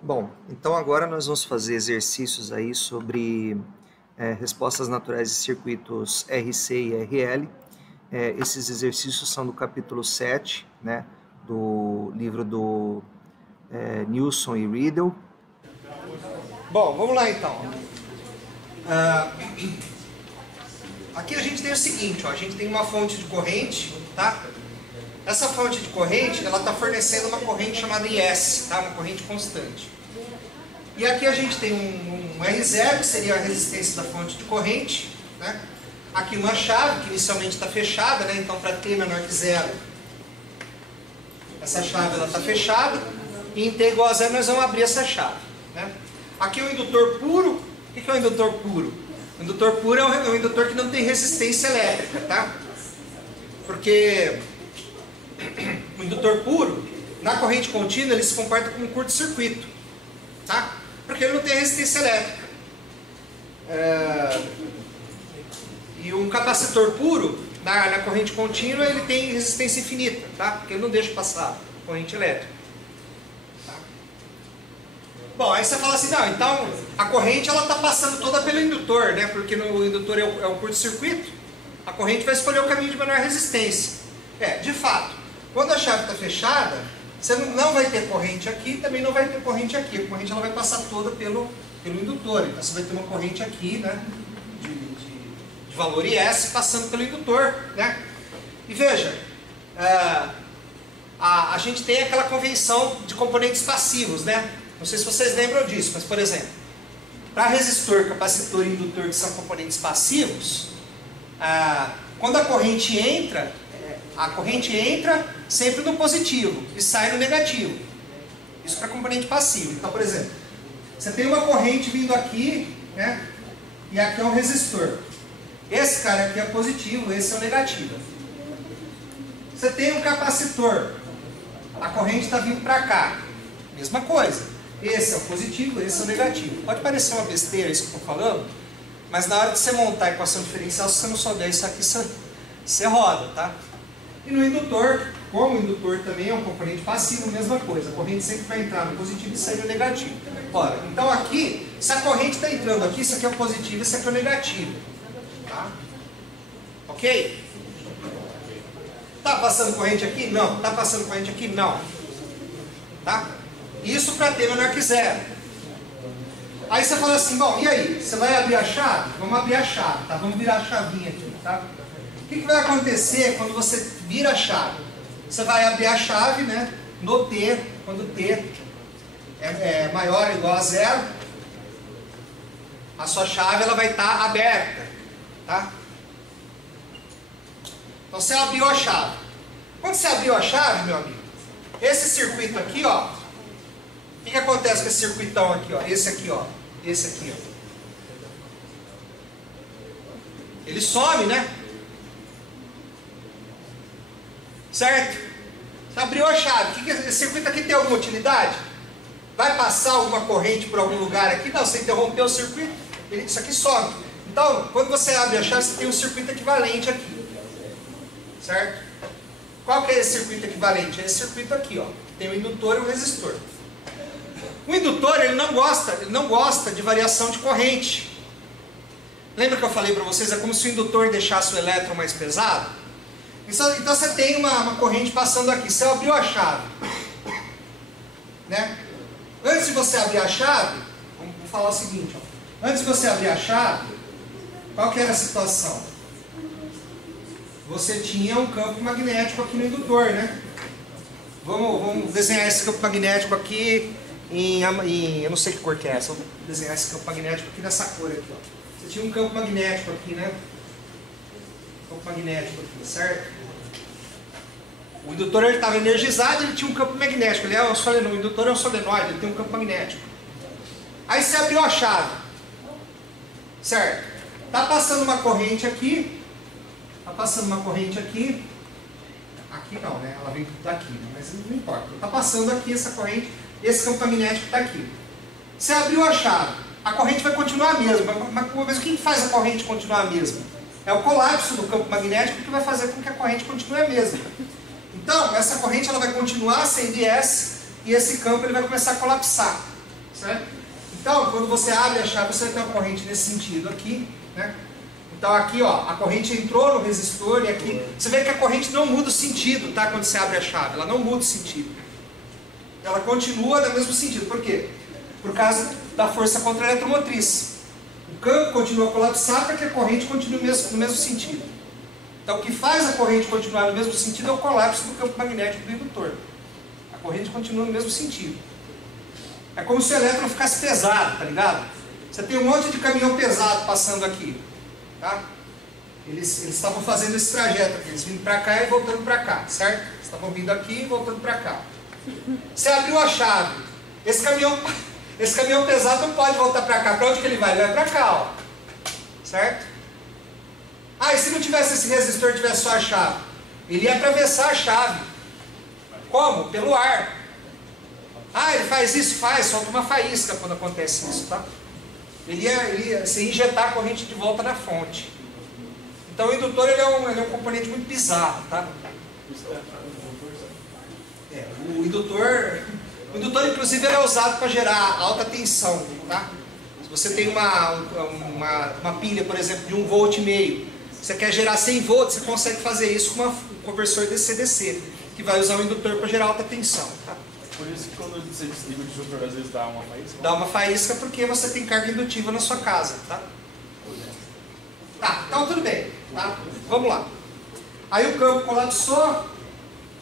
Bom, então agora nós vamos fazer exercícios aí sobre respostas naturais de circuitos RC e RL. Esses exercícios são do capítulo 7, né, do livro do Nilsson e Riedel. Bom, vamos lá então. Aqui a gente tem o seguinte, ó, a gente tem uma fonte de corrente, tá? Essa fonte de corrente, ela está fornecendo uma corrente chamada IS, tá? Uma corrente constante. E aqui a gente tem um R0, que seria a resistência da fonte de corrente, né? Aqui uma chave, que inicialmente está fechada, né? Então para T menor que zero, essa chave está fechada. E em T igual a zero nós vamos abrir essa chave, né? Aqui o indutor puro. O que é o indutor puro? O indutor puro é um indutor que não tem resistência elétrica, tá? Porque o indutor puro, na corrente contínua, ele se comporta como um curto-circuito, tá? Porque ele não tem resistência elétrica. E um capacitor puro, na corrente contínua, ele tem resistência infinita, tá? Porque ele não deixa passar corrente elétrica. Tá? Bom, aí você fala assim, não, então a corrente ela está passando toda pelo indutor, né? Porque no indutor é um curto-circuito, a corrente vai escolher o caminho de menor resistência. De fato, quando a chave está fechada, você não vai ter corrente aqui, também não vai ter corrente aqui. A corrente ela vai passar toda pelo indutor. Então você vai ter uma corrente aqui, né, de valor IS passando pelo indutor, né? E veja, a gente tem aquela convenção de componentes passivos, né? Não sei se vocês lembram disso, mas por exemplo, para resistor, capacitor e indutor, que são componentes passivos, quando a corrente entra sempre no positivo e sai no negativo. Isso para componente passivo. Então, por exemplo, você tem uma corrente vindo aqui, né? E aqui é um resistor. Esse cara aqui é positivo, esse é o negativo. Você tem um capacitor. A corrente está vindo para cá. Mesma coisa. Esse é o positivo, esse é o negativo. Pode parecer uma besteira isso que eu estou falando, mas na hora de você montar a equação diferencial, se você não souber isso aqui, você roda, tá? E no indutor, como o indutor também é um componente passivo, mesma coisa. A corrente sempre vai entrar no positivo e sair no negativo. Ora, então aqui, se a corrente está entrando aqui, isso aqui é o positivo, isso aqui é o negativo. Tá? Ok? Está passando corrente aqui? Não. Está passando corrente aqui? Não. Tá? Isso para T menor que zero. Aí você fala assim, bom, e aí? Você vai abrir a chave? Vamos abrir a chave, tá? Vamos virar a chavinha aqui, tá? O que vai acontecer quando você vira a chave? Você vai abrir a chave, né, no T, quando T é maior ou igual a zero, a sua chave ela vai estar aberta, tá? Então você abriu a chave. Quando você abriu a chave, meu amigo, esse circuito aqui, ó, o que acontece com esse circuitão aqui, ó? Esse aqui, ó, esse aqui, ó. Ele some, né? Certo? Você abriu a chave. Esse circuito aqui tem alguma utilidade? Vai passar alguma corrente por algum lugar aqui? Não, você interrompeu o circuito, isso aqui sobe. Então, quando você abre a chave, você tem um circuito equivalente aqui. Certo? Qual que é esse circuito equivalente? É esse circuito aqui, ó. Tem o indutor e o resistor. O indutor, ele não gosta de variação de corrente. Lembra que eu falei para vocês? É como se o indutor deixasse o elétron mais pesado? Então você tem uma corrente passando aqui. Você abriu a chave, né? Antes de você abrir a chave, vamos falar o seguinte, ó. Antes de você abrir a chave, qual que era a situação? Você tinha um campo magnético aqui no indutor, né? Vamos desenhar esse campo magnético aqui eu não sei que cor que é essa. Vou desenhar esse campo magnético aqui nessa cor aqui, ó. Você tinha um campo magnético aqui, né? Campo magnético aqui, certo? O indutor estava energizado, ele tinha um campo magnético. Ele é um solenoide, o indutor é um solenoide, ele tem um campo magnético. Aí você abriu a chave, certo? Está passando uma corrente aqui. Está passando uma corrente aqui. Aqui não, né? Ela vem daqui, mas não importa. Está passando aqui essa corrente, esse campo magnético está aqui. Você abriu a chave, a corrente vai continuar a mesma. Mas o que faz a corrente continuar a mesma? É o colapso do campo magnético que vai fazer com que a corrente continue a mesma. Então, essa corrente ela vai continuar sendo IS e esse campo ele vai começar a colapsar. certo? Então, quando você abre a chave, você vai ter uma corrente nesse sentido aqui, né? Então aqui, ó, a corrente entrou no resistor e aqui, você vê que a corrente não muda o sentido, tá? Quando você abre a chave, ela não muda o sentido. Ela continua no mesmo sentido. Por quê? Por causa da força contra a eletromotriz. O campo continua a colapsar para que a corrente continue no mesmo sentido. Então o que faz a corrente continuar no mesmo sentido é o colapso do campo magnético do indutor. A corrente continua no mesmo sentido. É como se o elétron ficasse pesado, tá ligado? Você tem um monte de caminhão pesado passando aqui. Tá? Eles estavam fazendo esse trajeto aqui, eles vindo para cá e voltando para cá, certo? Eles estavam vindo aqui e voltando para cá. Você abriu a chave, esse caminhão pesado não pode voltar para cá. Para onde que ele vai? Ele vai para cá, ó. Certo? Ah, e se não tivesse esse resistor, tivesse só a chave? Ele ia atravessar a chave. Como? Pelo ar. Ah, ele faz isso? Faz, solta uma faísca quando acontece isso, tá? Ele ia se injetar a corrente de volta na fonte. Então o indutor ele é um componente muito bizarro, tá? O indutor inclusive ele é usado para gerar alta tensão, tá? Se você tem uma pilha, por exemplo, de 1,5 volt, você quer gerar 100 volts, você consegue fazer isso com um conversor DC-DC, que vai usar o indutor para gerar alta tensão, tá? Por isso que quando você desliga o disjuntor, às vezes dá uma faísca? Dá uma faísca porque você tem carga indutiva na sua casa, tá? Tá, então tudo bem, tá? Vamos lá. Aí o campo colapsou,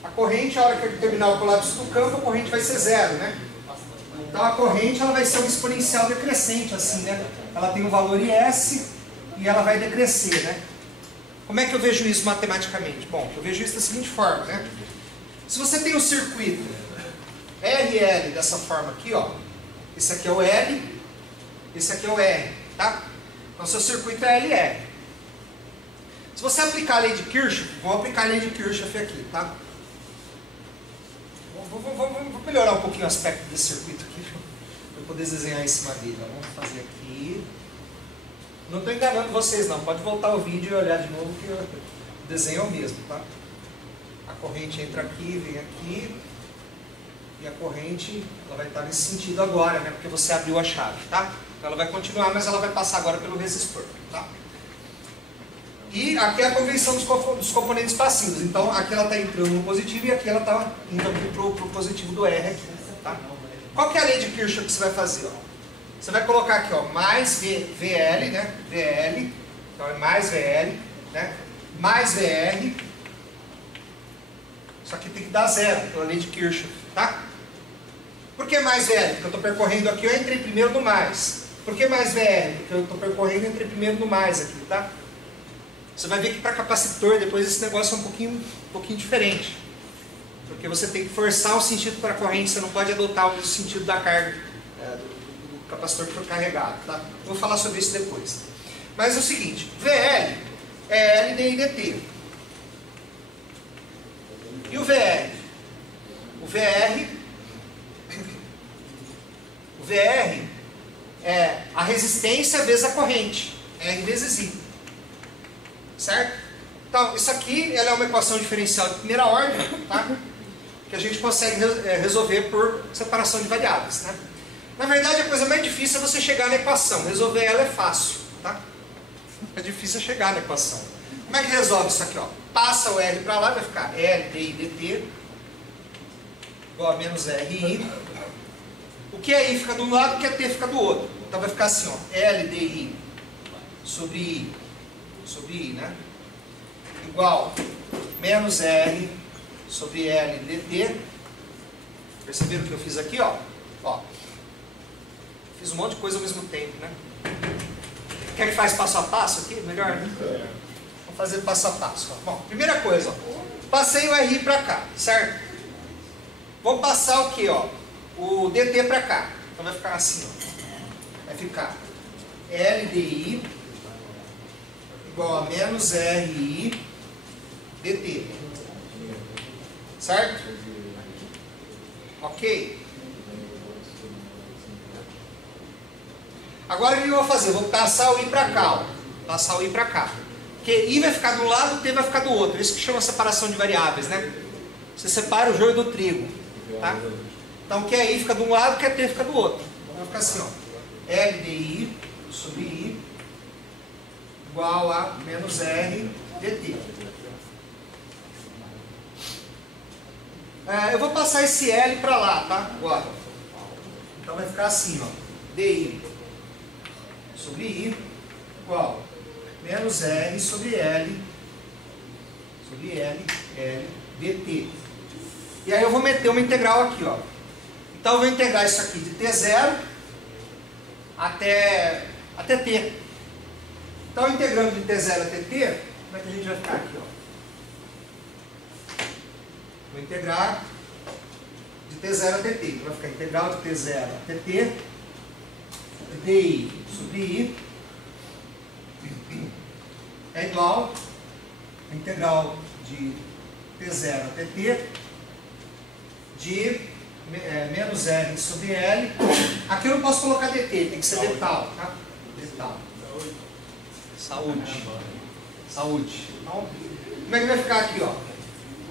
a corrente, a hora que terminar o colapso do campo, a corrente vai ser zero, né? Então a corrente ela vai ser uma exponencial decrescente, assim, né? Ela tem um valor IS e ela vai decrescer, né? Como é que eu vejo isso matematicamente? Bom, eu vejo isso da seguinte forma, né? Se você tem um circuito RL dessa forma aqui, ó. Esse aqui é o L, esse aqui é o R, tá? Então seu circuito é LR. Se você aplicar a lei de Kirchhoff, vamos aplicar a lei de Kirchhoff aqui, tá? Vou melhorar um pouquinho o aspecto desse circuito aqui, para eu poder desenhar em cima dele. Vamos fazer aqui. Não estou enganando vocês não, pode voltar o vídeo e olhar de novo que o desenho é o mesmo, tá? A corrente entra aqui, vem aqui. E a corrente ela vai estar nesse sentido agora, né? Porque você abriu a chave, tá? Então ela vai continuar, mas ela vai passar agora pelo resistor, tá? E aqui é a convenção dos componentes passivos. Então aqui ela está entrando no positivo e aqui ela está indo aqui para o positivo do R aqui, tá? Qual que é a lei de Kirchhoff que você vai fazer? Ó? Você vai colocar aqui, ó, mais VL, né? VL, então é mais VL, né? Mais VR. Isso aqui tem que dar zero pela lei de Kirchhoff, tá? Por que mais VR? Porque eu estou percorrendo aqui, eu entrei primeiro no mais. Por que mais VR? Porque eu estou percorrendo, eu entrei primeiro no mais aqui, tá? Você vai ver que para capacitor, depois esse negócio é um pouquinho diferente. Porque você tem que forçar o sentido para a corrente, você não pode adotar o sentido da carga do capacitor que foi carregado, tá? Eu vou falar sobre isso depois. Mas é o seguinte, VL é LDI/dt. E o VR? O VR é a resistência vezes a corrente. R vezes I. Certo? Então, isso aqui ela é uma equação diferencial de primeira ordem, tá? Que a gente consegue resolver por separação de variáveis, né? Na verdade, a coisa mais difícil é você chegar na equação. Resolver ela é fácil, tá? É difícil chegar na equação. Como é que resolve isso aqui, ó? Passa o R para lá, vai ficar LDI/dt igual a menos RI. O que é I fica de um lado, o que é T fica do outro. Então vai ficar assim, ó, LDI sobre I, né? Igual menos R sobre L dt. Perceberam o que eu fiz aqui, ó? Ó, fiz um monte de coisa ao mesmo tempo, né? Quer que faz passo a passo aqui? Melhor, né? Vamos fazer passo a passo. Ó. Bom, primeira coisa, ó, passei o RI para cá, certo? Vou passar o que, ó? O dt para cá. Então vai ficar assim, ó. Vai ficar LDI igual a menos RI dt. Certo? Ok? Agora o que eu vou fazer? Vou passar o I para cá, ó. Passar o I para cá. Porque I vai ficar do lado, T vai ficar do outro. Isso que chama separação de variáveis, né? Você separa o joio do trigo, tá? Então o que é I fica de um lado, o que é T fica do outro. Então vai ficar assim, ó, L DI sobre I igual a menos R dt. Eu vou passar esse L para lá, tá? Agora. Então vai ficar assim, ó, DI sobre I igual a menos R sobre L dt. E aí eu vou meter uma integral aqui, ó. Então eu vou integrar isso aqui de t0 até t. Então integrando de t0 até t, como é que a gente vai ficar aqui, ó? Vou integrar de t0 até t. Então vai ficar integral de t0 até t di sobre i é igual a integral de t0 até t de menos r sobre L. Aqui eu não posso colocar dt, tem que ser detal, tá? Detal. Saúde. Então, como é que vai ficar aqui, ó?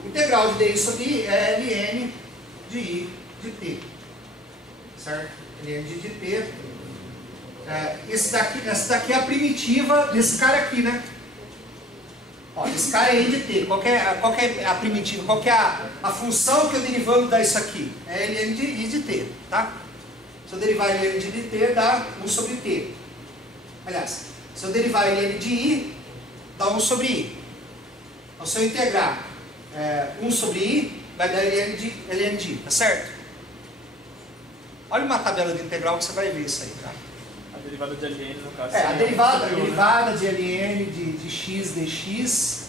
Integral de di sobre i é ln de i de t. Certo? Ln de t. Essa daqui é a primitiva desse cara aqui, né? Ó, esse cara é i de t. Qual que é a primitiva? Qual que é a função que eu derivando dá isso aqui? É ln de i de t, tá? Se eu derivar ln de t, dá 1 sobre t. Aliás, se eu derivar ln de i, dá 1 sobre i. Então, se eu integrar 1 sobre i, vai dar ln de i, tá certo? Olha uma tabela de integral que você vai ver isso aí, tá? A derivada de ln, no caso. A derivada de ln de x dx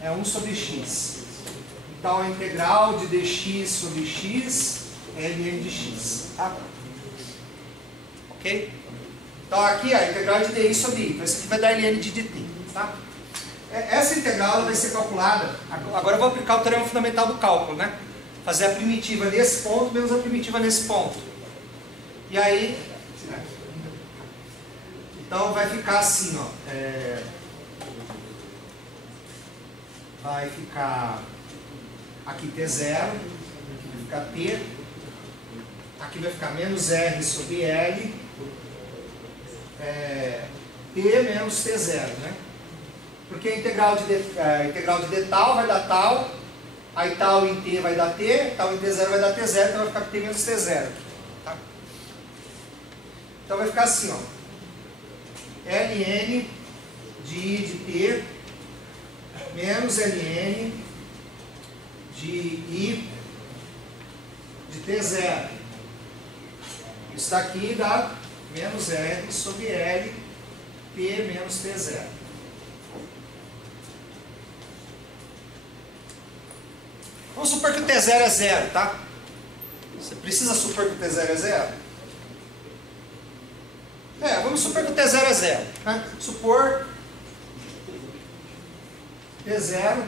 é 1 sobre x. Então a integral de dx sobre x é ln de x. Tá? Ok? Então aqui a integral de di sobre i. Então isso aqui vai dar ln de dt. Tá? Essa integral vai ser calculada. Agora eu vou aplicar o teorema fundamental do cálculo, né? Fazer a primitiva nesse ponto menos a primitiva nesse ponto. E aí. Então vai ficar assim, ó. Vai ficar aqui t0, aqui vai ficar t, aqui vai ficar menos r sobre L, t menos t0, né? Porque a integral de d tal vai dar tal, aí tal em t vai dar t, tal em t0 vai dar t0, então vai ficar t menos t0. Tá? Então vai ficar assim, ó. ln de i de t menos ln de i de t0. Isso daqui dá menos r sobre L t menos t0. Vamos supor que o t0 é 0, tá? Você precisa supor que o t0 é 0? Vamos supor que o t0 é 0. Né? Supor t0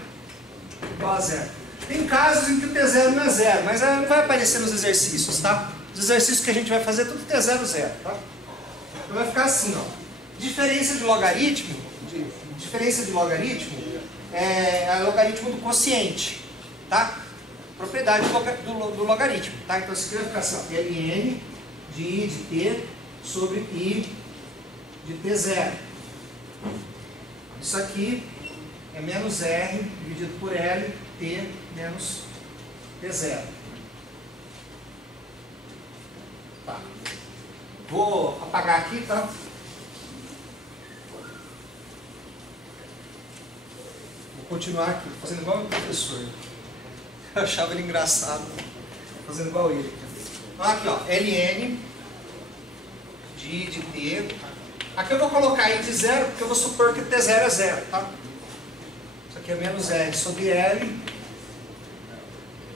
igual a 0. Tem casos em que o t0 não é 0, mas não vai aparecer nos exercícios, tá? Os exercícios que a gente vai fazer é tudo t0 0, tá? Então vai ficar assim, ó. Diferença de logaritmo é o logaritmo do quociente, tá? Propriedade do logaritmo, tá? Então isso aqui vai ficar assim, ó. ln de i de t sobre i de t0. Isso aqui é menos r dividido por L, t menos t0. Tá. Vou apagar aqui, tá? Vou continuar aqui, fazendo igual o professor. Eu achava ele engraçado, fazendo igual ele. Então aqui, ó, ln de i de t. Aqui eu vou colocar i de 0, porque eu vou supor que t0 é 0, tá? Isso aqui é menos r sobre L,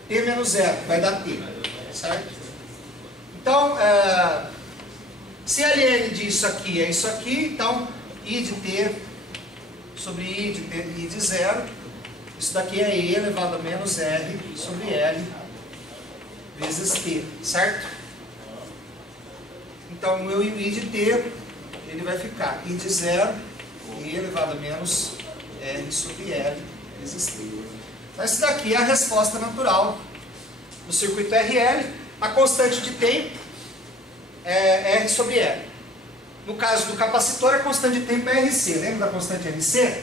t menos 0, vai dar t, certo? Então, se a ln disso aqui é isso aqui, então i de t sobre i de 0, isso daqui é e elevado a menos r sobre L vezes t, certo? Então, o meu i de t, ele vai ficar i de 0, e elevado a menos r sobre L vezes t. Então, isso daqui é a resposta natural do circuito RL. A constante de tempo é R sobre L. No caso do capacitor, a constante de tempo é RC. Lembra da constante RC?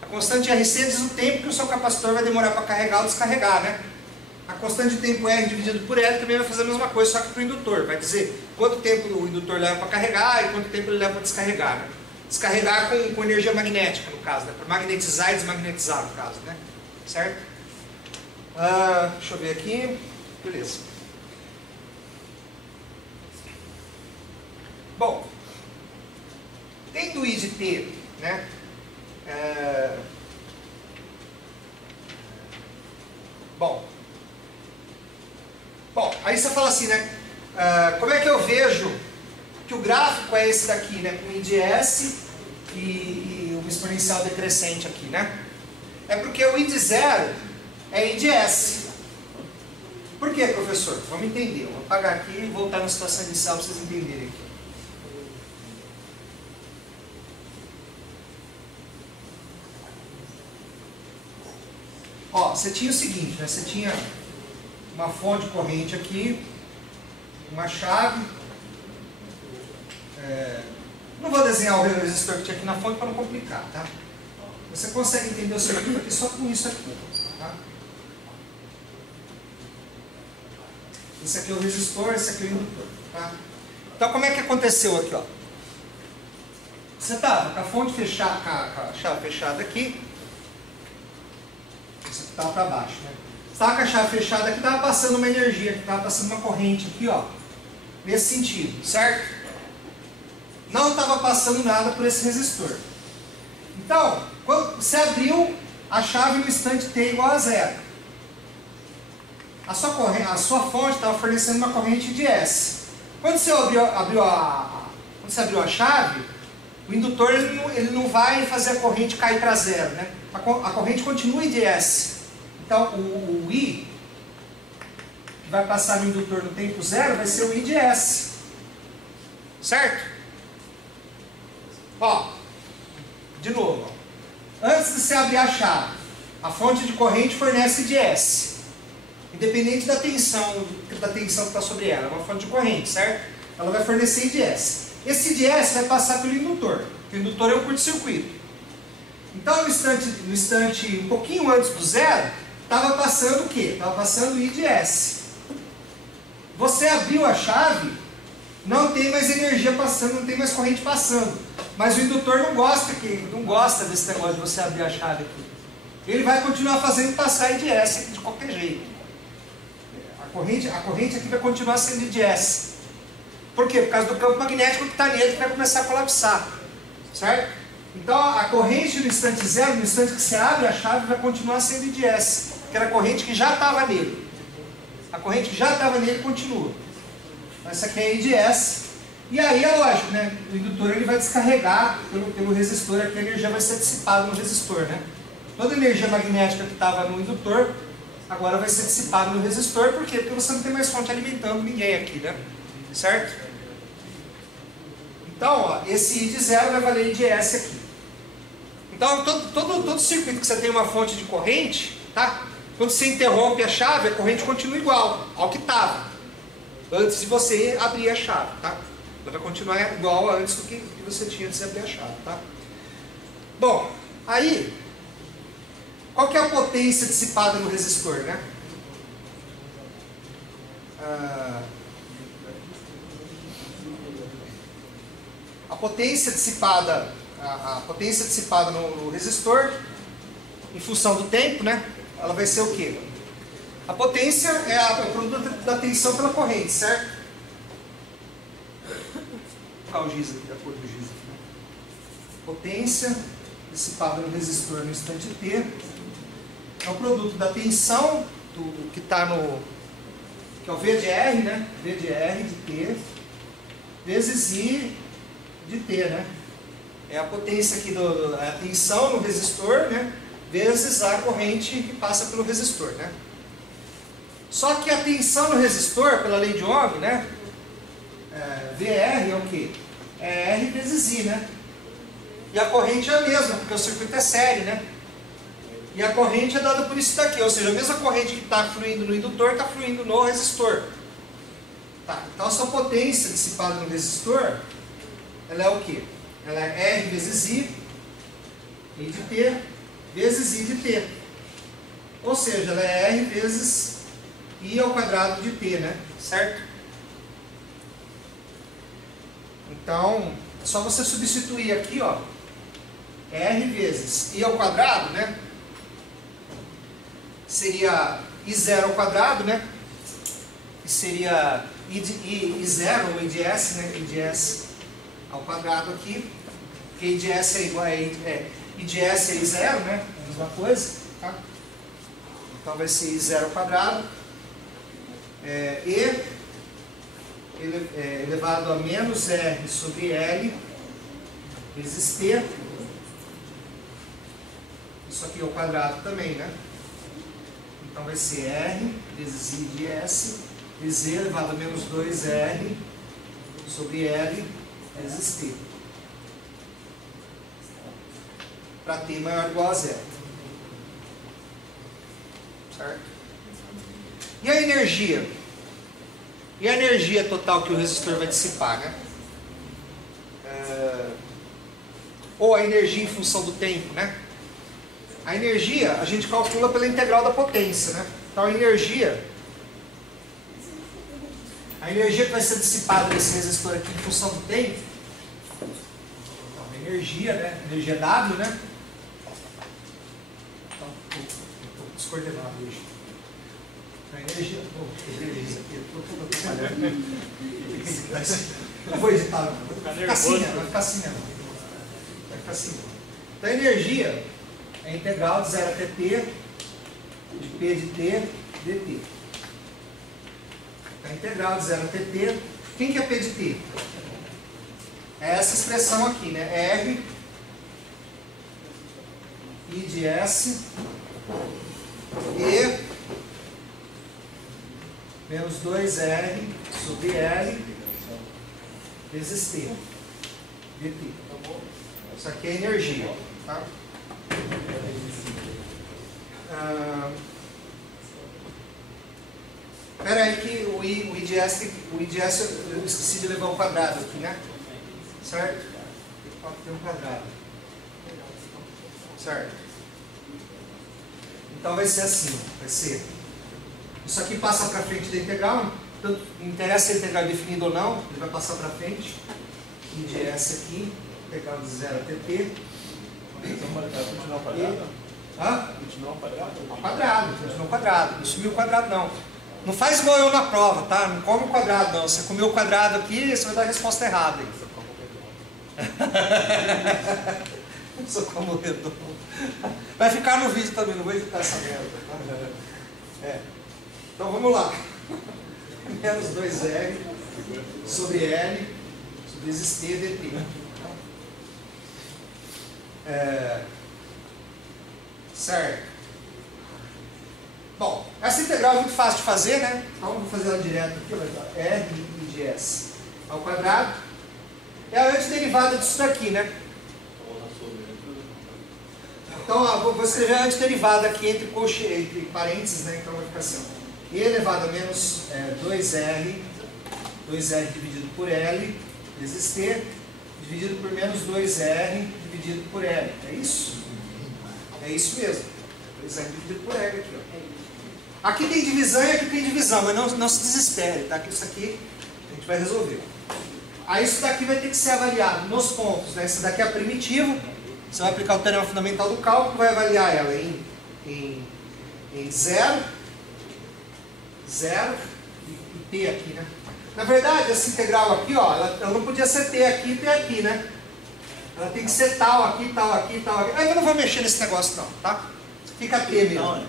A constante RC diz o tempo que o seu capacitor vai demorar para carregar ou descarregar, né? A constante de tempo R dividido por L também vai fazer a mesma coisa, só que para o indutor. Vai dizer quanto tempo o indutor leva para carregar e quanto tempo ele leva para descarregar, né? Descarregar com energia magnética, no caso, né? Para magnetizar e desmagnetizar, no caso, né? Certo? Deixa eu ver aqui. Beleza. Bom, tendo I de T, né? Bom, aí você fala assim, né? Como é que eu vejo que o gráfico é esse daqui, né? Com I de S e uma exponencial decrescente aqui, né? É porque o I de 0 é I de S. Por quê, professor? Vamos entender. Eu vou apagar aqui e voltar na situação inicial para vocês entenderem aqui. Ó, você tinha o seguinte, né? Você tinha uma fonte corrente aqui, uma chave. Não vou desenhar o resistor que tinha aqui na fonte para não complicar, tá? Você consegue entender o circuito aqui só com isso aqui, tá? Esse aqui é o resistor, esse aqui é o indutor, tá? Então como é que aconteceu aqui, ó? Você estava com a fonte fechada, com a chave fechada aqui. Isso aqui estava para baixo, né? Você estava com a chave fechada aqui, estava passando uma energia, estava passando uma corrente aqui, ó. Nesse sentido, certo? Não estava passando nada por esse resistor. Então, quando você abriu a chave no instante T igual a 0. A sua fonte estava fornecendo uma corrente de S. Quando você abriu a chave, o indutor ele não vai fazer a corrente cair para 0, né? A corrente continua em S. Então, o I, que vai passar no indutor no tempo 0, vai ser o I de S. Certo? Ó, de novo. Ó. Antes de você abrir a chave, a fonte de corrente fornece I de S. Independente da tensão que está sobre ela. É uma fonte de corrente, certo? Ela vai fornecer I de S. Esse I de S vai passar pelo indutor. O indutor é um curto-circuito. Então, no instante um pouquinho antes do 0, estava passando o quê? Estava passando I de S. Você abriu a chave, não tem mais energia passando, não tem mais corrente passando. Mas o indutor não gosta desse negócio de você abrir a chave aqui. Ele vai continuar fazendo passar I de S aqui de qualquer jeito. A corrente aqui vai continuar sendo I de S. Por quê? Por causa do campo magnético que está nele, que vai começar a colapsar. Certo? Então a corrente no instante 0, no instante que você abre a chave, vai continuar sendo I de S. Que era a corrente que já estava nele. A corrente que já estava nele continua. Então, essa aqui é I de S. E aí é lógico, né? O indutor ele vai descarregar pelo resistor, aqui a energia vai ser dissipada no resistor, né? Toda a energia magnética que estava no indutor, agora vai ser dissipada no resistor. Por quê? Porque você não tem mais fonte alimentando ninguém aqui, né? Certo? Então, ó, esse I de 0 vai valer I de S aqui. Então, todo circuito que você tem uma fonte de corrente, tá? Quando você interrompe a chave, a corrente continua igual ao que estava antes de você abrir a chave, tá? Ela vai continuar igual antes do que você tinha antes de abrir a chave, tá? Bom, aí, qual que é a potência dissipada no resistor, né? A potência dissipada no resistor, em função do tempo, né? Ela vai ser o quê? A potência é o produto da tensão pela corrente, certo? Vou colocar o giz aqui, a cor do giz aqui. Potência dissipada no resistor no instante T é o produto da tensão que está no... que é o V de R, né? V de R de T vezes I de T, né? É a potência aqui, a tensão no resistor, né? Vezes a corrente que passa pelo resistor, né? Só que a tensão no resistor, pela lei de Ohm, né? VR é o quê? É R vezes I, né? E a corrente é a mesma, porque o circuito é série, né? E a corrente é dada por isso daqui, ou seja, a mesma corrente que está fluindo no indutor está fluindo no resistor. Tá, então a sua potência dissipada no resistor, ela é o quê? Ela é R vezes I de T vezes I de T. Ou seja, ela é R vezes I ao quadrado de T, né? Certo? Então, é só você substituir aqui, ó, R vezes I ao quadrado, né? Seria I0 ao quadrado, né? Que seria I0 ou I de S, né? I de S ao quadrado aqui. Porque I de S é igual a I de S é I0, né? É a mesma coisa, tá? Então vai ser I0 ao quadrado. E elevado a menos R sobre L vezes T. Isso aqui ao quadrado também, né? Então vai ser R vezes I de S vezes E elevado a menos 2R sobre L vezes T. Para T maior ou igual a zero. Certo? E a energia? E a energia total que o resistor vai dissipar, né? Ou a energia em função do tempo, né? A energia a gente calcula pela integral da potência, né? Então a energia que vai ser dissipada nesse resistor aqui em função do tempo, então, a energia, né? Energia W, né? Então, eu estou descoordenado hoje. A energia, isso aqui, não vou editar, não. Vai ficar assim, né? Vai ficar assim, né? Vai ficar assim. Então a energia é integral de 0 até T, de P de T, dt. A integral de 0 até T. Quem que é P de T? É essa expressão aqui, né? R I de S E menos 2R sobre L vezes T dt. Isso aqui é energia, tá? Espera aí que o I de S eu esqueci de levar ao quadrado aqui, né? Certo? Tem um quadrado. Certo? Então vai ser assim, vai ser isso aqui passa para frente da integral, tanto não interessa se a integral é definida ou não, ele vai passar para frente. I de S aqui, integral de 0 até T. Continua ao quadrado? Hã? Continua ao quadrado? Ao quadrado, continua ao quadrado. Não sumiu o quadrado não. Não faz igual eu na prova, tá? Não come o quadrado não. Você comeu o quadrado aqui, você vai dar a resposta errada aí. Sou como redondo. Vai ficar no vídeo também, não vou editar essa merda. Então vamos lá. Menos 2R sobre L vezes T dt. Certo. Bom, essa integral é muito fácil de fazer, né? Então vou fazer ela direto aqui, vai dar R I de S ao quadrado. É a antiderivada disso daqui, né? Então vou escrever a antiderivada aqui entre parênteses, né? Então vai ficar assim, ó. E elevado a menos 2R dividido por L vezes T dividido por menos 2R dividido por L. É isso? É isso mesmo. 2R dividido por L aqui, ó. Aqui tem divisão e aqui tem divisão, mas não se desespere, tá? Que isso aqui a gente vai resolver. Aí isso daqui vai ter que ser avaliado nos pontos, né? Esse daqui é primitivo. Você vai aplicar o teorema fundamental do cálculo, vai avaliar ela em 0 e T aqui, né? Na verdade, essa integral aqui, ó, ela não podia ser T aqui e T aqui, né? Ela tem que ser tal aqui, tal aqui, tal aqui. Eu não vou mexer nesse negócio não, tá? Fica T mesmo.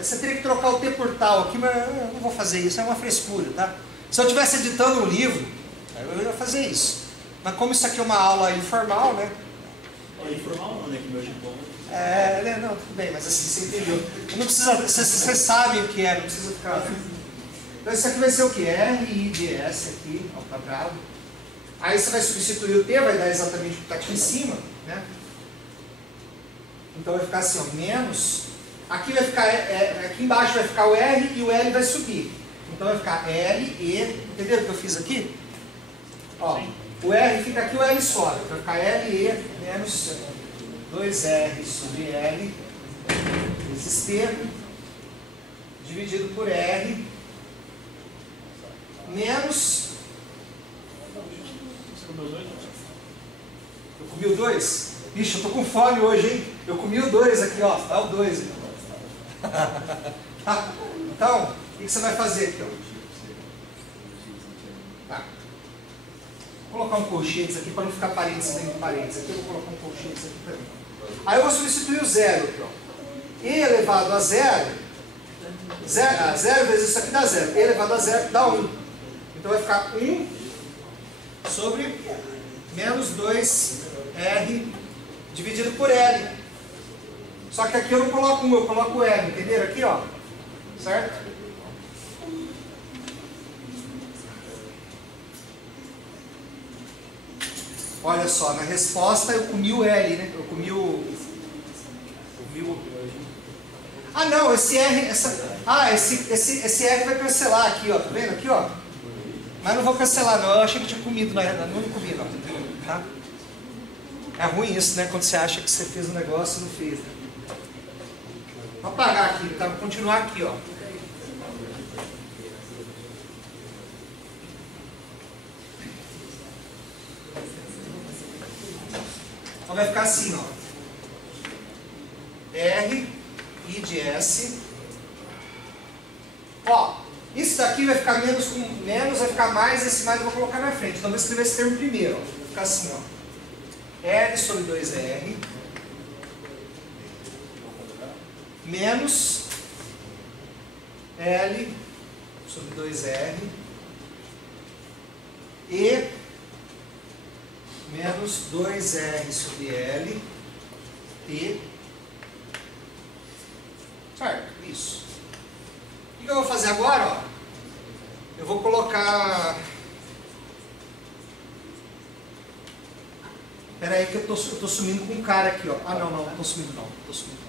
Você teria que trocar o T por tal aqui, mas eu não vou fazer isso, é uma frescura, tá? Se eu estivesse editando um livro, eu ia fazer isso. Mas como isso aqui é uma aula informal, né? Informal não, né? Que meu diploma. Não, tudo bem, mas assim, você entendeu. Não precisa, você sabe o que é, não precisa ficar... Então isso aqui vai ser o que? R I de S aqui, ao quadrado. Aí você vai substituir o T, vai dar exatamente o que está aqui em cima, né? Então vai ficar assim, ó, menos... Aqui vai ficar, aqui embaixo vai ficar o R e o L vai subir. Então vai ficar L, E, entenderam o que eu fiz aqui? Ó, o R fica aqui, o L sobe. Vai ficar L, E menos 2R sobre L vezes T dividido por R menos... Eu comi o 2? Ixi, eu tô com fome hoje, hein? Eu comi o 2 aqui, ó. Tá o 2. Tá? Então, o que você vai fazer aqui, ó? Tá. Vou colocar um colchetes aqui para não ficar parênteses dentro de parênteses. Aqui eu vou colocar um colchetes aqui também. Aí eu vou substituir o zero aqui, ó. E elevado a zero, zero vezes isso aqui dá zero. E elevado a zero dá 1. Então vai ficar 1 sobre menos 2R dividido por L. Só que aqui eu não coloco 1, eu coloco L. Entenderam aqui, ó? Certo? Olha só, na resposta eu comi o L, né? Eu comi o... Ah não, esse R... esse R vai cancelar aqui, ó. Tá vendo aqui, ó? Mas não vou cancelar não, eu achei que tinha comido, na verdade. Não comi não, tá? É ruim isso, né? Quando você acha que você fez um negócio e não fez, né? Vou apagar aqui, tá? Vou continuar aqui, ó. Então vai ficar assim, ó. R, I de S. Ó, isso daqui vai ficar menos com menos, vai ficar mais, esse mais eu vou colocar na frente. Então eu vou escrever esse termo primeiro, ó. Vai ficar assim, ó. L sobre 2R menos L sobre 2R e menos 2R sobre L T. Certo? Isso. O que eu vou fazer agora? Ó? Eu vou colocar... Espera aí que eu tô sumindo com um cara aqui, ó. Ah, não tô sumindo não. Tô sumindo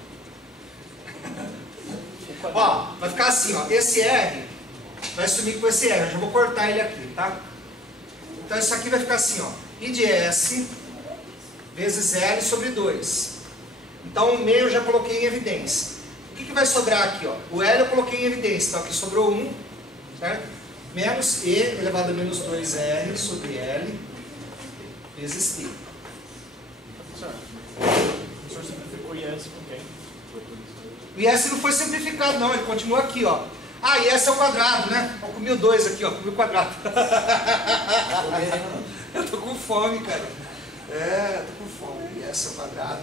não. Ó, vai ficar assim, ó. Esse R vai sumir com esse R. Eu já vou cortar ele aqui, tá? Então isso aqui vai ficar assim, ó. I de S vezes L sobre 2. Então o meio eu já coloquei em evidência. O que vai sobrar aqui, ó? O L eu coloquei em evidência. Então aqui sobrou 1, certo? Menos E elevado a menos 2R sobre L vezes T. O senhor simplificou o IS com quem? O IS não foi simplificado não, ele continua aqui, ó. Ah, IS é o quadrado, né? Eu comi o 2 aqui, ó, comi o quadrado. Eu tô com fome, cara. É, tô com fome. IS é o quadrado.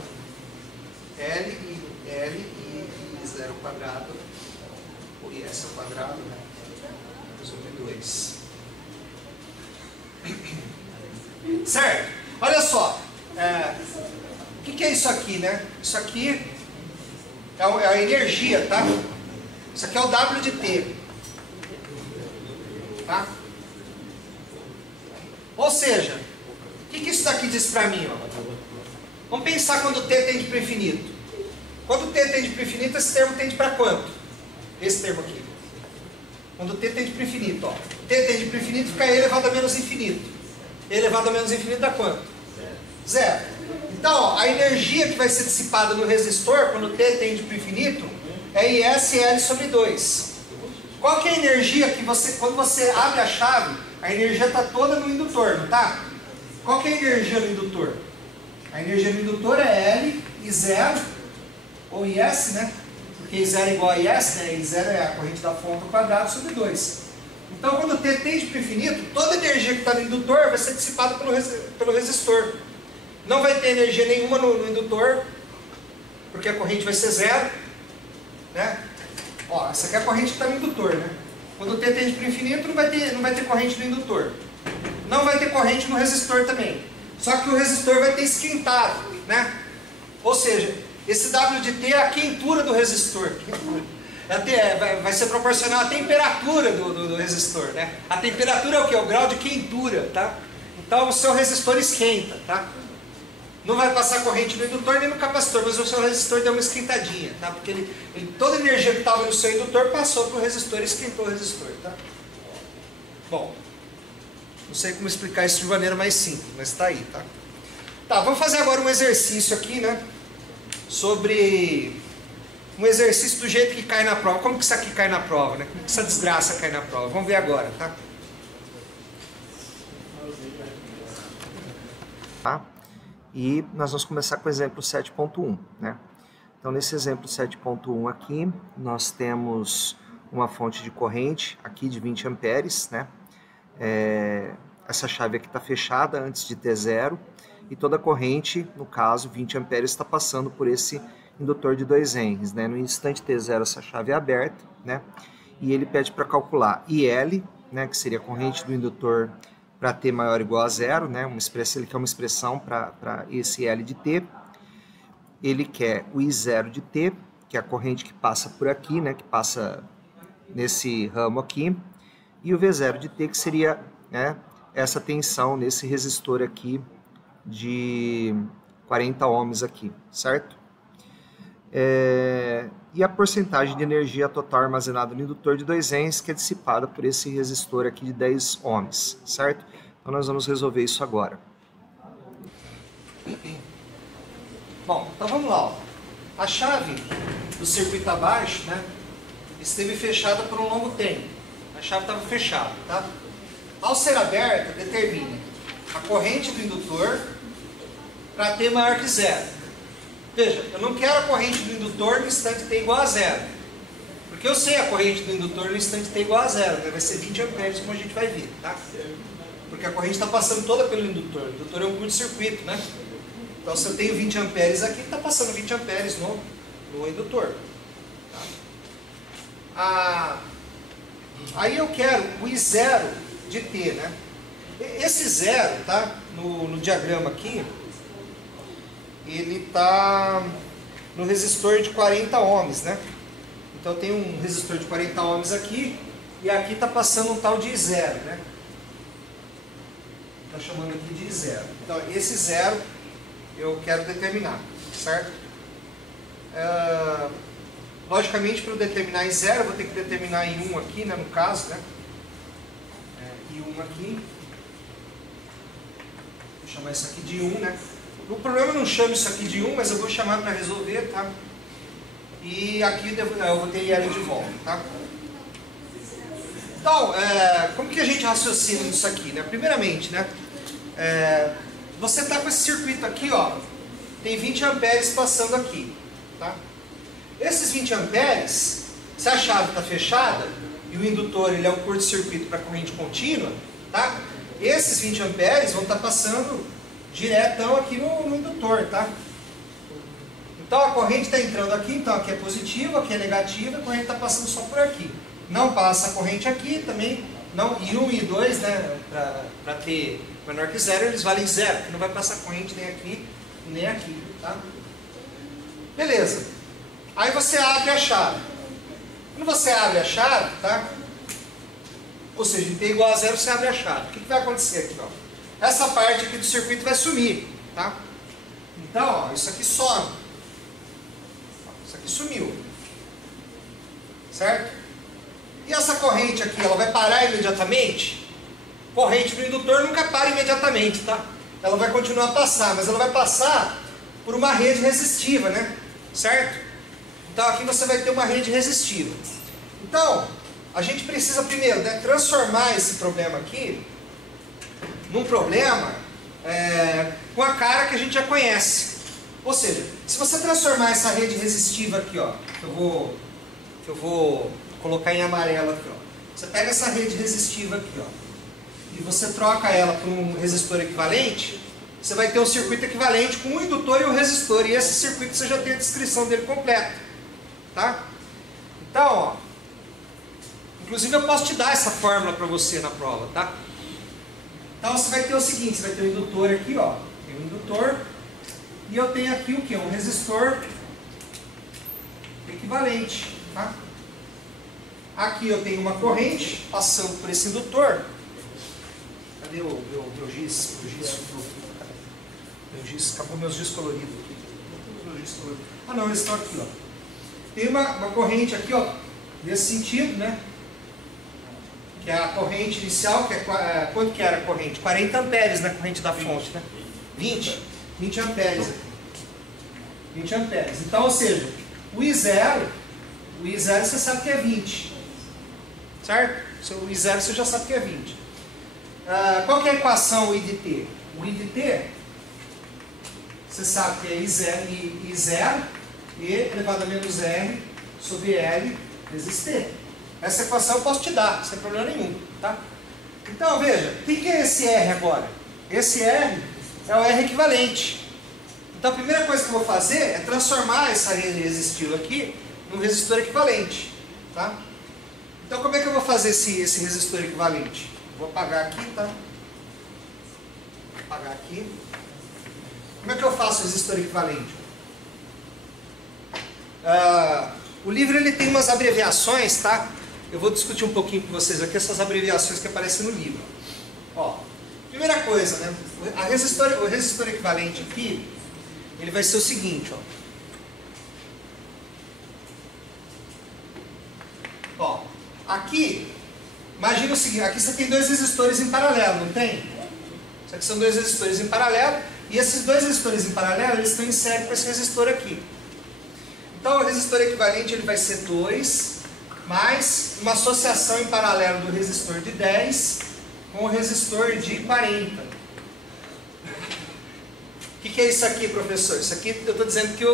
L e 0 ao quadrado. O IS é o quadrado, né? Sobre 2. Certo? Olha só. O que é isso aqui, né? Isso aqui é a energia, tá? Isso aqui é o W de T. Tá? Ou seja, o que isso daqui diz pra mim? Ó? Vamos pensar quando T tende para infinito. Quando T tende para infinito, esse termo tende para quanto? Esse termo aqui. Quando T tende para infinito, ó. T tende para infinito, fica E elevado a menos infinito. E elevado a menos infinito dá quanto? Zero. Então, ó, a energia que vai ser dissipada no resistor, quando T tende para o infinito, é ISL sobre 2. Qual que é a energia que você, quando você abre a chave, a energia está toda no indutor, não tá? Qual que é a energia no indutor? A energia no indutor é L e 0, ou IS, né? Porque I0 é igual a IS, né? I0 é a corrente da fonte ao quadrado sobre 2. Então, quando T tende para o infinito, toda a energia que está no indutor vai ser dissipada pelo resistor. Não vai ter energia nenhuma no indutor, porque a corrente vai ser 0, né? Ó, essa aqui é a corrente que está no indutor, né? Quando o T tende para o infinito, não vai ter corrente no indutor. Não vai ter corrente no resistor também. Só que o resistor vai ter esquentado, né? Ou seja, esse W de T é a quentura do resistor. Vai ser proporcional à temperatura do resistor, né? A temperatura é o que? O grau de quentura, tá? Então o seu resistor esquenta, tá? Não vai passar corrente no indutor nem no capacitor, mas o seu resistor deu uma esquentadinha, tá? Porque toda a energia que estava no seu indutor passou para o resistor e esquentou o resistor, tá? Bom, não sei como explicar isso de maneira mais simples, mas está aí, tá? Tá, vamos fazer agora um exercício aqui, né? Sobre um exercício do jeito que cai na prova. Como que isso aqui cai na prova, né? Como que essa desgraça cai na prova? Vamos ver agora, tá? Tá? E nós vamos começar com o exemplo 7.1, né? Então, nesse exemplo 7.1 aqui, nós temos uma fonte de corrente aqui de 20 amperes, né? Essa chave aqui está fechada antes de T0 e toda a corrente, no caso 20 amperes, está passando por esse indutor de 2 Henries, né? No instante T0 essa chave é aberta, né? E ele pede para calcular IL, né? Que seria a corrente do indutor para T maior ou igual a 0, né? Ele quer uma expressão para esse L de T. Ele quer o I0 de T, que é a corrente que passa por aqui, né? Que passa nesse ramo aqui. E o V0 de T, que seria, né, essa tensão nesse resistor aqui de 40 ohms aqui, certo? E a porcentagem de energia total armazenada no indutor de 2 Henries, que é dissipada por esse resistor aqui de 10 ohms, certo? Então nós vamos resolver isso agora. Bom, então vamos lá. Ó. A chave do circuito abaixo, né, esteve fechada por um longo tempo. A chave estava fechada, tá? Ao ser aberta, determine a corrente do indutor para T maior que 0. Veja, eu não quero a corrente do indutor no instante T igual a 0. Porque eu sei a corrente do indutor no instante T igual a 0. Né? Vai ser 20 amperes, como a gente vai ver, tá? Porque a corrente está passando toda pelo indutor. O indutor é um curto-circuito, né? Então, se eu tenho 20 amperes aqui, está passando 20 amperes no indutor. Tá? Aí eu quero o I0 de T, né? Esse 0, tá? No diagrama aqui, ele está no resistor de 40 ohms, né? Então tem um resistor de 40 ohms aqui, e aqui está passando um tal de I0, né? Está chamando aqui de I0. Então esse 0 eu quero determinar, certo? Logicamente, para eu determinar I0, eu vou ter que determinar I1 aqui, né, no caso, né? I1 aqui. Vou chamar isso aqui de I1, né? O problema eu não chamo isso aqui de I1, mas eu vou chamar para resolver, tá? E aqui eu vou ter IL de volta, tá? Então, como que a gente raciocina isso aqui, né? Primeiramente, né? Você está com esse circuito aqui, ó, tem 20 amperes passando aqui, tá? Esses 20 amperes, se a chave está fechada e o indutor ele é um curto-circuito para corrente contínua, tá? Esses 20 amperes vão estar passando diretão aqui no indutor, tá? Então a corrente está entrando aqui, então aqui é positiva, aqui é negativa, a corrente está passando só por aqui. Não passa a corrente aqui, também não, I1 e I2, né, para ter menor que 0, eles valem 0, porque não vai passar corrente nem aqui, nem aqui, tá? Beleza. Aí você abre a chave. Quando você abre a chave, tá? Ou seja, em T igual a 0, você abre a chave. O que vai acontecer aqui, ó? Essa parte aqui do circuito vai sumir, tá? Então, ó, isso aqui some. Isso aqui sumiu. Certo? E essa corrente aqui, ela vai parar imediatamente? Corrente do indutor nunca para imediatamente, tá? Ela vai continuar a passar, mas ela vai passar por uma rede resistiva, né? Certo? Então aqui você vai ter uma rede resistiva. Então, a gente precisa primeiro, né, transformar esse problema aqui num problema com a cara que a gente já conhece. Ou seja, se você transformar essa rede resistiva aqui, ó, que eu vou colocar em amarelo aqui, ó. Você pega essa rede resistiva aqui, ó, e você troca ela por um resistor equivalente, você vai ter um circuito equivalente com um indutor e um resistor, e esse circuito você já tem a descrição dele completa, tá? Então, ó, inclusive eu posso te dar essa fórmula para você na prova, tá? Então você vai ter o seguinte, você vai ter um indutor aqui, ó, tem um indutor, e eu tenho aqui o que? Um resistor equivalente, tá? Aqui eu tenho uma corrente passando por esse indutor. Cadê o meu giz? Meu giz, acabou meus giz coloridos aqui. Ah não, eles estão aqui, ó. Tem uma corrente aqui, ó, nesse sentido, né? que é a corrente inicial, que é quanto que era a corrente? 40 amperes na corrente da fonte, né? 20 amperes aqui. 20 amperes. Então, ou seja, o I0 você sabe que é 20. Certo? O I0 você já sabe que é 20. Qual que é a equação I de T? O I de T, você sabe que é I0 e elevado a menos R sobre L vezes T. Essa equação eu posso te dar, sem problema nenhum. Tá? Então, veja, o que é esse R agora? Esse R é o R equivalente. Então, a primeira coisa que eu vou fazer é transformar essa linha de resistível aqui num resistor equivalente. Tá? Então, como é que eu vou fazer esse resistor equivalente? Vou apagar aqui, tá? Vou apagar aqui. Como é que eu faço o resistor equivalente? O livro ele tem umas abreviações, tá? Eu vou discutir um pouquinho com vocês aqui essas abreviações que aparecem no livro. Ó, primeira coisa, né? O resistor equivalente aqui, ele vai ser o seguinte, ó. Aqui, imagina o seguinte, aqui você tem dois resistores em paralelo, não tem? Isso aqui são dois resistores em paralelo, e esses dois resistores em paralelo, eles estão em série com esse resistor aqui. Então, o resistor equivalente ele vai ser 2, mais uma associação em paralelo do resistor de 10 com o resistor de 40. O que é isso aqui, professor? Isso aqui eu estou dizendo que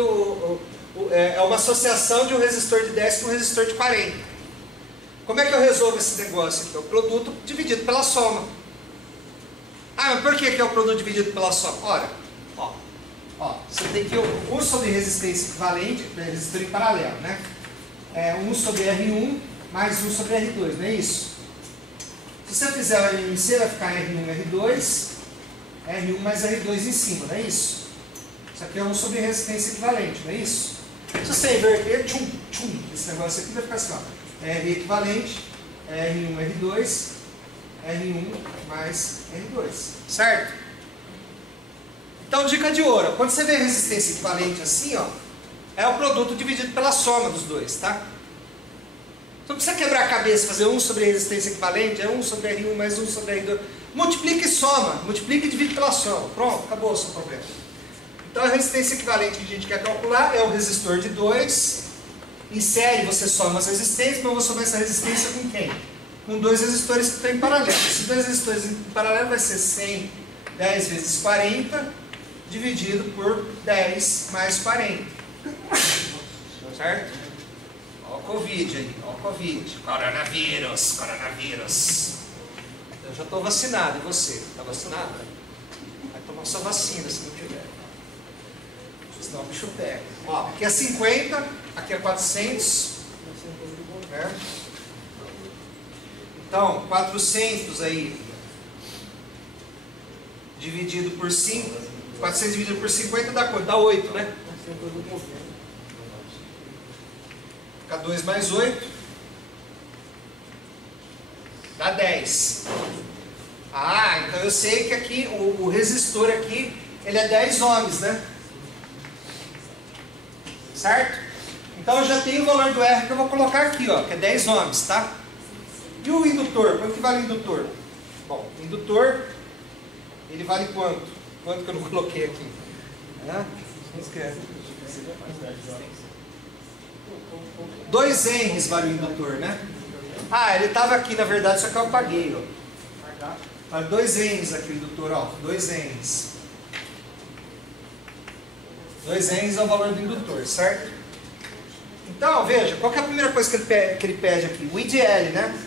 é uma associação de um resistor de 10 com um resistor de 40. Como é que eu resolvo esse negócio aqui? É o produto dividido pela soma. Ah, mas por que é o produto dividido pela soma? Olha, ó, você tem que 1 sobre resistência equivalente, resistor em paralelo, né? 1 sobre R1 mais 1 sobre R2, não é isso? Se você fizer o RMC, vai ficar R1, R2, R1 mais R2 em cima, não é isso? Isso aqui é 1 sobre resistência equivalente, não é isso? Se você inverter, esse negócio aqui vai ficar assim, ó. R equivalente, R1, R2, R1 mais R2, certo? Então, dica de ouro, quando você vê resistência equivalente assim, ó, é o produto dividido pela soma dos dois, tá? Então, não precisa quebrar a cabeça, fazer 1 sobre resistência equivalente, é 1 sobre R1 mais 1 sobre R2. Multiplica e soma, multiplica e divide pela soma. Pronto, acabou o seu problema. Então, a resistência equivalente que a gente quer calcular é o resistor de 2. Em série você soma as resistências, mas eu vou somar essa resistência com quem? Com dois resistores que estão em paralelo. Esses dois resistores em paralelo vai ser 100, 10 vezes 40, dividido por 10 mais 40. Certo? Olha o Covid aí, olha o Covid. Coronavírus. Eu já estou vacinado, e você? Está vacinado? Vai tomar sua vacina se não tiver. Senão o bicho pega. Ó, aqui é 50, aqui é 400. Né? Então, 400 aí, dividido por 5. 400 dividido por 50 dá quanto? Dá 8, né? Fica 2 mais 8. Dá 10. Ah, então eu sei que aqui, o resistor aqui, ele é 10 ohms, né? Certo? Então eu já tenho o valor do R que eu vou colocar aqui, ó, que é 10 ohms, tá? E o indutor? Quanto que vale o indutor? Bom, o indutor, ele vale quanto? Quanto que eu não coloquei aqui? Não esquece. 2 Henries vale o indutor, né? Ah, ele estava aqui na verdade, só que eu apaguei, ó. Vale 2 Henries aqui o indutor, ó. 2 Henries. 2 Henries é o valor do indutor, certo? Então, veja, qual que é a primeira coisa que ele pede aqui? O I de L, né?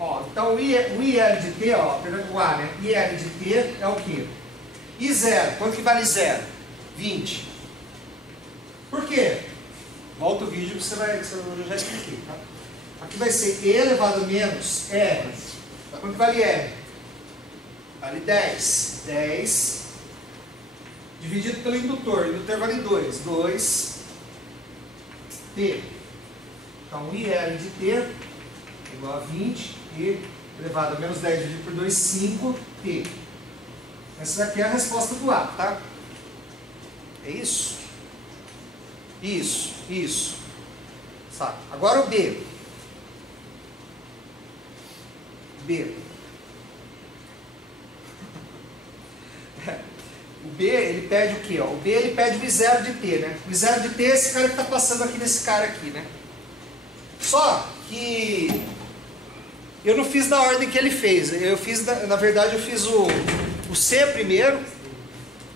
Ó, então o IL de T, ó, perdão, o A, né? IL de T é o quê? I0, quanto que vale 0? 20. Por quê? Volta o vídeo que eu já expliquei, tá? Aqui vai ser E elevado a menos R. Quanto vale R? Vale 10. 10 dividido pelo indutor. O indutor vale 2. 2 T. Então, IL de T é igual a 20. E elevado a menos 10 dividido por 2, 5 T. Essa daqui é a resposta do A, tá? É isso? Isso. Sabe? Agora o B. B. O B, ele pede o quê? O B, ele pede o I0 de T, né? O I0 de T é esse cara que está passando aqui nesse cara aqui, né? Só que eu não fiz na ordem que ele fez. Eu fiz, na verdade, eu fiz o C primeiro.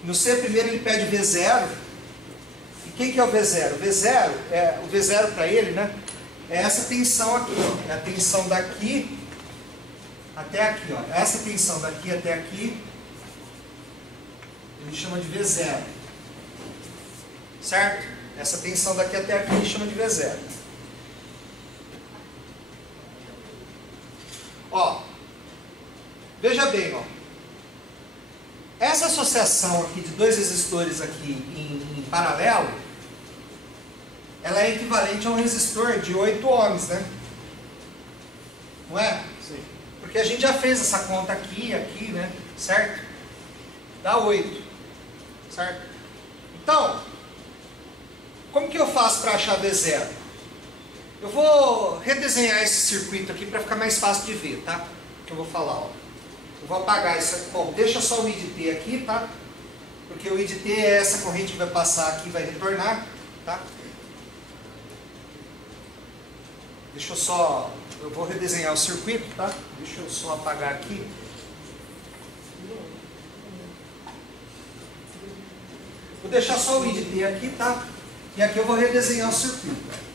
No C primeiro ele pede V0. E quem que é o V0? O V0 para ele, né? É essa tensão aqui, ó. É a tensão daqui até aqui, ó. Essa tensão daqui até aqui, ele chama de V0. Certo? Essa tensão daqui até aqui ele chama de V0. Ó, veja bem, ó. Essa associação aqui de dois resistores aqui em paralelo, ela é equivalente a um resistor de 8 ohms, né? Não é? Sim. Porque a gente já fez essa conta aqui, né? Certo? Dá 8. Certo? Então, como que eu faço para achar V0? Eu vou redesenhar esse circuito aqui para ficar mais fácil de ver, tá? Que eu vou falar, ó. Eu vou apagar isso aqui. Bom, deixa só o I de T aqui, tá? Porque o I de T é essa corrente que vai passar aqui e vai retornar, tá? Deixa eu só... Eu vou redesenhar o circuito, tá? Deixa eu só apagar aqui. Vou deixar só o I de T aqui, tá? E aqui eu vou redesenhar o circuito.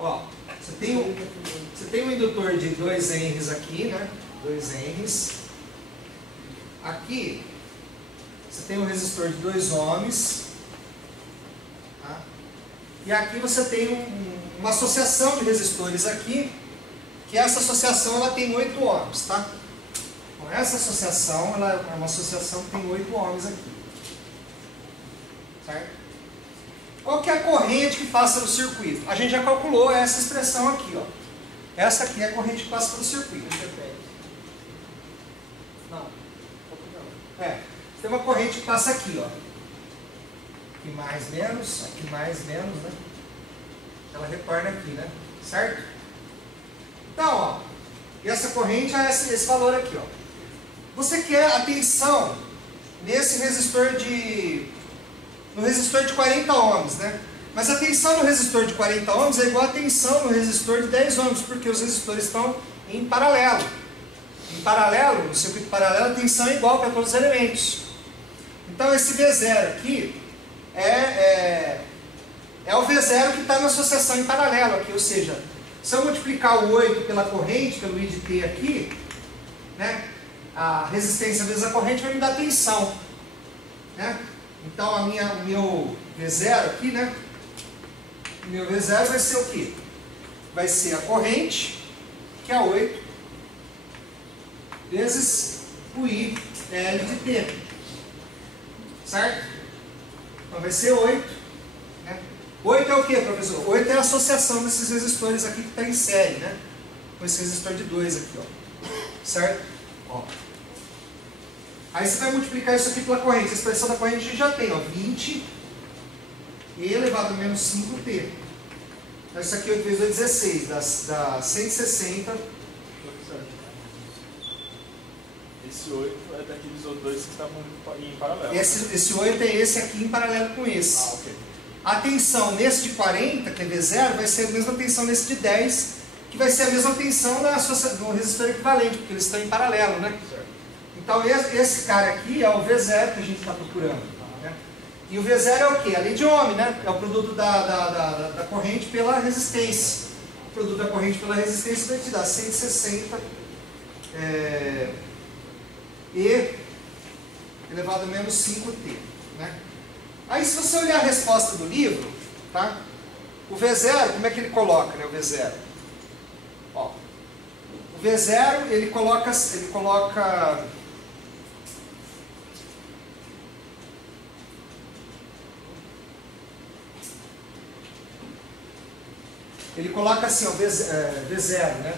Ó, você tem um indutor de 2 Henries aqui, né? 2 Henries. Aqui, você tem um resistor de 2 ohms. Tá? E aqui você tem uma associação de resistores aqui, que essa associação ela tem 8 ohms, tá? Então, essa associação, ela é uma associação que tem 8 ohms aqui. Certo? Qual que é a corrente que passa no circuito? A gente já calculou essa expressão aqui, ó. Essa aqui é a corrente que passa pelo circuito. Não. Tem uma corrente que passa aqui, ó. Aqui mais, menos, né? Ela retorna aqui, né? Certo? Então, ó. E essa corrente é esse valor aqui, ó. Você quer a tensão nesse resistor no resistor de 40 ohms, né? Mas a tensão no resistor de 40 ohms é igual a tensão no resistor de 10 ohms, porque os resistores estão em paralelo. Em paralelo, no circuito paralelo, a tensão é igual para todos os elementos. Então esse V0 aqui é o V0 que está na associação em paralelo aqui, ou seja, se eu multiplicar o 8 pela corrente, pelo I de T aqui, né? A resistência vezes a corrente vai me dar tensão, né? Então o meu V0 aqui, né? O meu V0 vai ser o quê? Vai ser a corrente, que é 8, vezes o I L de T. Certo? Então vai ser 8. Né? 8 é o que, professor? 8 é a associação desses resistores aqui que está em série, né? Com esse resistor de 2 aqui, ó. Certo? Ó. Aí você vai multiplicar isso aqui pela corrente. A expressão da corrente a gente já tem, ó, 20 E elevado a menos 5T. Então isso aqui 8 vezes 8 é 16, dá 160. Esse 8 é daqueles outros dois que estavam em paralelo. Esse 8 é esse aqui em paralelo com esse. Ah, ok. A tensão nesse de 40, que é V0, vai ser a mesma tensão nesse de 10, que vai ser a mesma tensão no resistor equivalente, porque eles estão em paralelo, né? Certo. Então esse cara aqui é o V0 que a gente está procurando. Né? E o V0 é o quê? A lei de Ohm, né? É o produto da corrente pela resistência. O produto da corrente pela resistência vai te dar 160 E elevado a menos 5T. Né? Aí se você olhar a resposta do livro, tá? O V0, como é que ele coloca, né, o V0? Ó, o V0 ele coloca assim, ó, V0, né?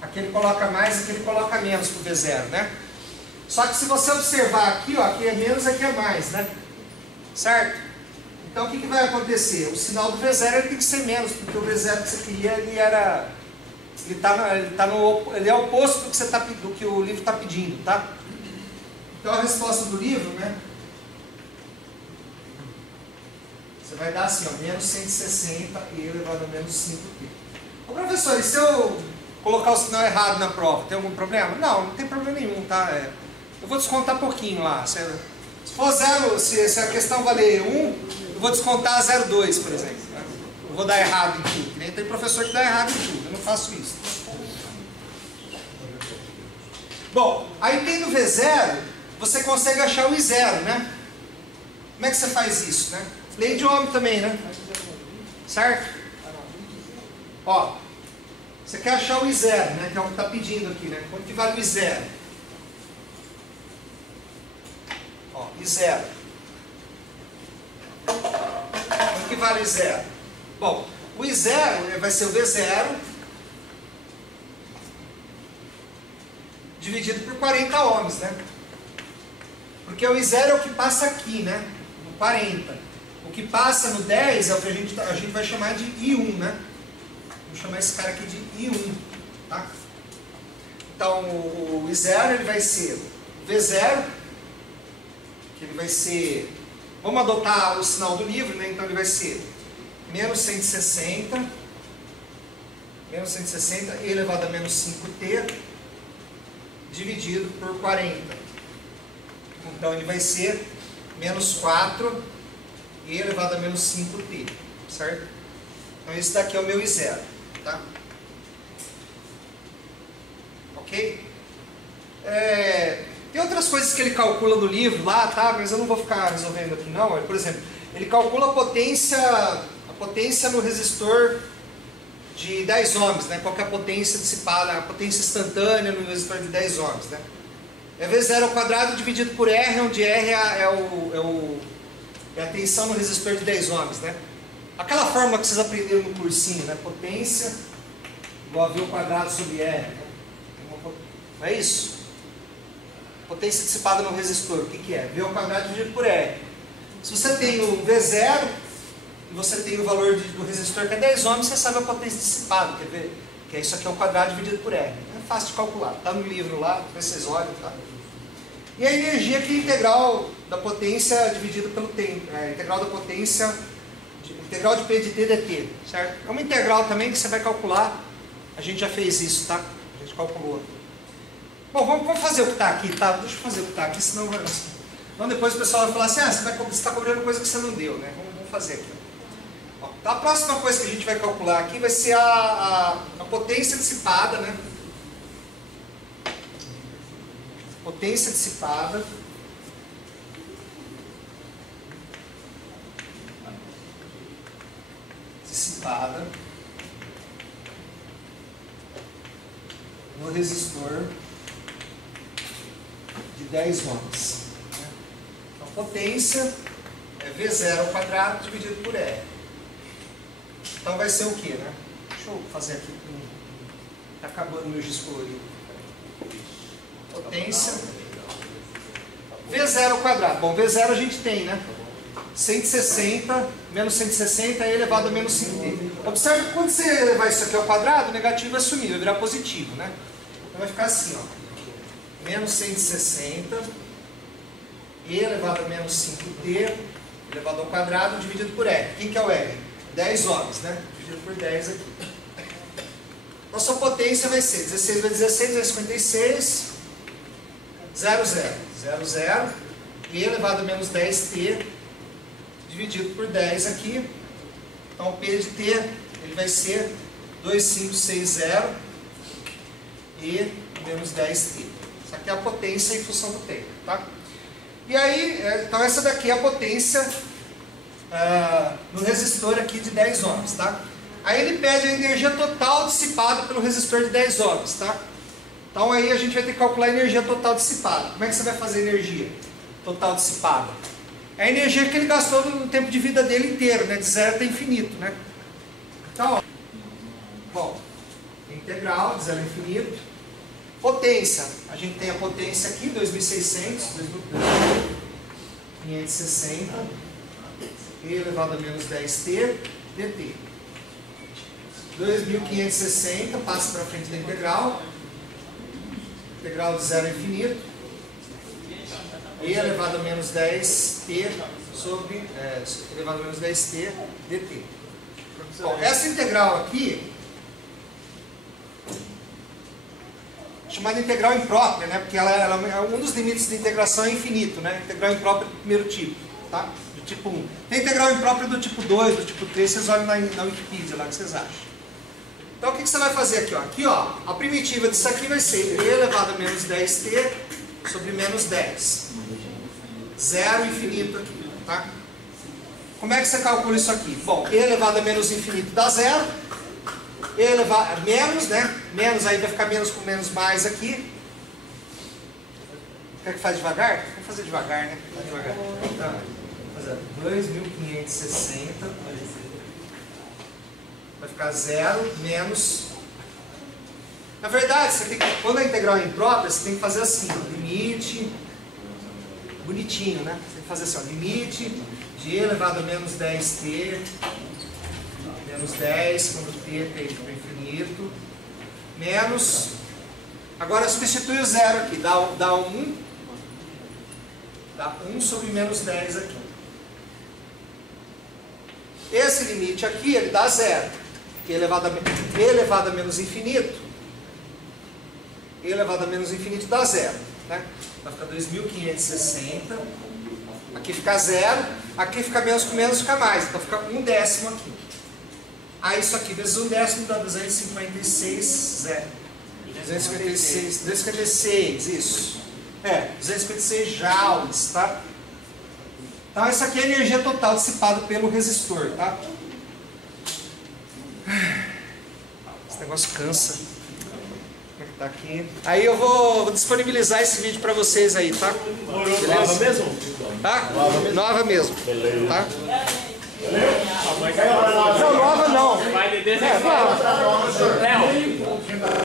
Aqui ele coloca mais, aqui ele coloca menos para o V0, né? Só que se você observar aqui, ó, aqui é menos, aqui é mais, né? Certo? Então o que vai acontecer? O sinal do V0 ele tem que ser menos, porque o V0 que você queria, ele é o oposto do que, do que o livro está pedindo, tá? Então a resposta do livro, né? Você vai dar assim, ó, menos 160 e elevado a menos 5t. Ô professor, e se eu colocar o sinal errado na prova, tem algum problema? Não, não tem problema nenhum, tá? Eu vou descontar pouquinho lá. Se for 0, se a questão valer 1, eu vou descontar 0,2, por exemplo. Né? Eu vou dar errado em tudo. Nem tem professor que dá errado em tudo, eu não faço isso. Bom, aí tendo V0, você consegue achar o I0, né? Como é que você faz isso, né? Lei de Ohm também, né? Certo? Ó, você quer achar o I0, né? Que é o que está pedindo aqui, né? Quanto que vale o I0? Ó, I0. Quanto que vale o I0? Bom, o I0 vai ser o V0 dividido por 40 ohms, né? Porque o I0 é o que passa aqui, né? No 40. O que passa no 10 é o que a gente vai chamar de I1, né? Vamos chamar esse cara aqui de I1, tá? Então, o I0 ele vai ser V0, que ele vai ser... Vamos adotar o sinal do livro, né? Então ele vai ser menos 160 e elevado a menos 5t dividido por 40. Então ele vai ser menos 4 e elevado a menos 5t, certo? Então esse daqui é o meu I0, tá? Ok? Tem outras coisas que ele calcula no livro lá, tá? Mas eu não vou ficar resolvendo aqui não. Por exemplo, ele calcula a potência no resistor de 10 ohms, né? Qual que é a potência dissipada, a potência instantânea no resistor de 10 ohms, né? É V0 ao quadrado dividido por R, onde R é a tensão no resistor de 10 ohms, né? Aquela fórmula que vocês aprenderam no cursinho, né? Potência igual a V ao quadrado sobre R, né? Não é isso? Potência dissipada no resistor, o que que é? V ao quadrado dividido por R. Se você tem o V0 e você tem o valor do resistor que é 10 ohms, você sabe a potência dissipada, quer ver? Que é isso aqui ao quadrado dividido por R. É fácil de calcular, está no livro lá, depois vocês olham, tá? E a energia que é integral da potência dividido pelo tempo, integral da potência, integral de P de T dt, certo? É uma integral também que você vai calcular, a gente já fez isso, tá? A gente calculou. Bom, vamos fazer o que está aqui, tá? Deixa eu fazer o que está aqui, senão depois o pessoal vai falar assim, você está cobrando coisa que você não deu, né? Vamos fazer aqui. Ó, então, a próxima coisa que a gente vai calcular aqui vai ser a potência dissipada, né? Potência dissipada no resistor de 10 ohms. Então, potência é V0 ao quadrado dividido por R. Então vai ser o que, né? Deixa eu fazer aqui. Está acabando o meu giz colorido. Potência V0 ao quadrado. Bom, V0 a gente tem, né? 160 menos 160 é elevado a menos 5t. Observe que quando você levar isso aqui ao quadrado, o negativo vai sumir, vai virar positivo, né? Então vai ficar assim, ó. Menos 160 e elevado a menos 5t elevado ao quadrado dividido por R. Quem que é o R? 10 ohms, né? Dividido por 10 aqui. Então sua potência vai ser 16 vezes 16 vai 56, 0, 0 e elevado a menos 10t dividido por 10 aqui. Então o P de T ele vai ser 2560 e menos 10t. Isso aqui é a potência em função do tempo, tá? E aí, então essa daqui é a potência no resistor aqui de 10 ohms, tá? Aí ele pede a energia total dissipada pelo resistor de 10 ohms, tá? Então aí a gente vai ter que calcular a energia total dissipada. Como é que você vai fazer a energia total dissipada? É a energia que ele gastou no tempo de vida dele inteiro, né? De 0 até infinito, né? Então, ó, bom, integral de 0 a infinito. Potência, a gente tem a potência aqui, 2600, 2560, E elevado a menos 10t dt. 2.560 passa para frente da integral. Integral de 0 a infinito. E elevado a menos 10t sobre elevado a menos 10t dt. Bom, essa integral aqui, chamada integral imprópria, né? Porque ela é um dos limites de integração é infinito, né? Integral imprópria do primeiro tipo, tá? Do tipo 1. Tem integral imprópria do tipo 2, do tipo 3, vocês olham na Wikipedia lá, o que vocês acham? Então o que você vai fazer aqui? Aqui, ó, a primitiva disso aqui vai ser e elevado a menos 10t sobre menos 10. Zero infinito aqui, tá? Como é que você calcula isso aqui? Bom, e elevado a menos infinito dá zero. E elevado a menos, né? Menos aí vai ficar menos com menos mais aqui. Quer que faça devagar? Vamos fazer devagar, né? Faz devagar. Tá. Vamos fazer 2.560. Vai ficar zero menos. Na verdade, você tem que, quando a integral é imprópria, você tem que fazer assim, ó, limite. Bonitinho, né? Você tem que fazer assim, ó, limite de elevado a menos 10t, menos 10, quando t tende para infinito, menos. Agora substitui o zero aqui, dá 1. Dá 1 sobre menos 10 aqui. Esse limite aqui, ele dá zero. Que elevado a menos infinito. Elevado a menos infinito dá zero. Né? Vai ficar 2.560. Aqui fica zero. Aqui fica menos com menos, fica mais. Então fica 1/10 aqui. Aí isso aqui vezes 1/10 dá 256. Zero. 256, isso. 256 joules, tá? Então isso aqui é a energia total dissipada pelo resistor, tá? Esse negócio cansa. Como é que tá aqui? Aí eu vou disponibilizar esse vídeo pra vocês aí, tá? Beleza? Nova mesmo? Tá? Nova mesmo. Beleza. Tá? Beleza? Não, nova não. Vai de 16. Léo.